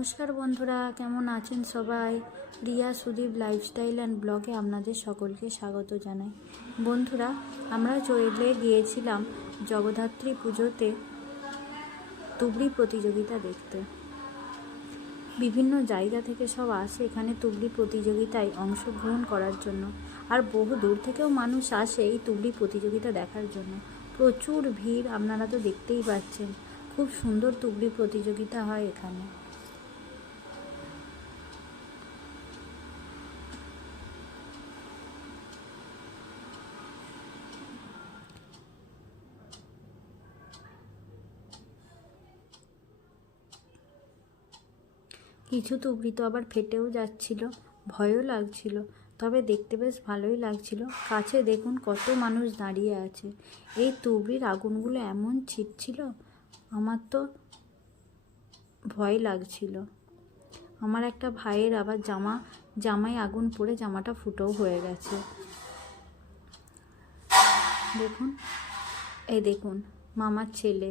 নমস্কার বন্ধুরা, কেমন আছেন সবাই? রিয়া সুদীপ লাইফস্টাইল অ্যান্ড ব্লগে আপনাদের সকলকে স্বাগত জানাই। বন্ধুরা, আমরা চলে গিয়েছিলাম জগদ্ধাত্রী পুজোতে তুবড়ি প্রতিযোগিতা দেখতে। বিভিন্ন জায়গা থেকে সব আসে এখানে তুবড়ি প্রতিযোগিতায় অংশগ্রহণ করার জন্য, আর বহু দূর থেকেও মানুষ আসে এই তুবড়ি প্রতিযোগিতা দেখার জন্য। প্রচুর ভিড়, আপনারা তো দেখতেই পাচ্ছেন। খুব সুন্দর তুবড়ি প্রতিযোগিতা হয় এখানে। কিছু তুবড়ি তো আবার ফেটেও যাচ্ছিল, ভয়ও লাগছিল, তবে দেখতে বেশ ভালোই লাগছিল। কাছে দেখুন কত মানুষ দাঁড়িয়ে আছে। এই তুবড়ির আগুনগুলো এমন ছিটছিল, আমার তো ভয় লাগছিল। আমার একটা ভাইয়ের আবার জামায় আগুন পড়ে জামাটা ফুটোও হয়ে গেছে। দেখুন, এই দেখুন মামার ছেলে,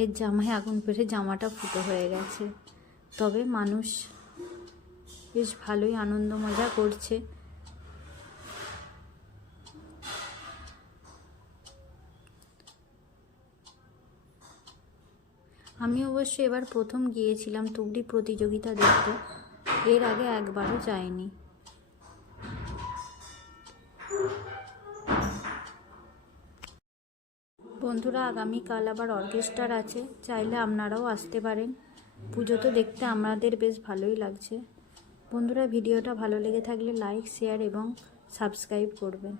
এর জামায় আগুন পড়ে জামাটা ফুটো হয়ে গেছে। তবে মানুষ বেশ ভালোই আনন্দ মজা করছে। আমি অবশ্য এবার প্রথম গিয়েছিলাম তুবড়ি প্রতিযোগিতা দেখতে, এর আগে একবারও যাইনি। বন্ধুরা, আগামীকাল আবার অর্কেস্ট্রার আছে, চাইলে আপনারাও আসতে পারেন। পুজো তো দেখতে আমাদের বেশ ভালোই লাগছে। বন্ধুরা, ভিডিওটা ভালো লেগে থাকলে লাইক, শেয়ার এবং সাবস্ক্রাইব করবেন।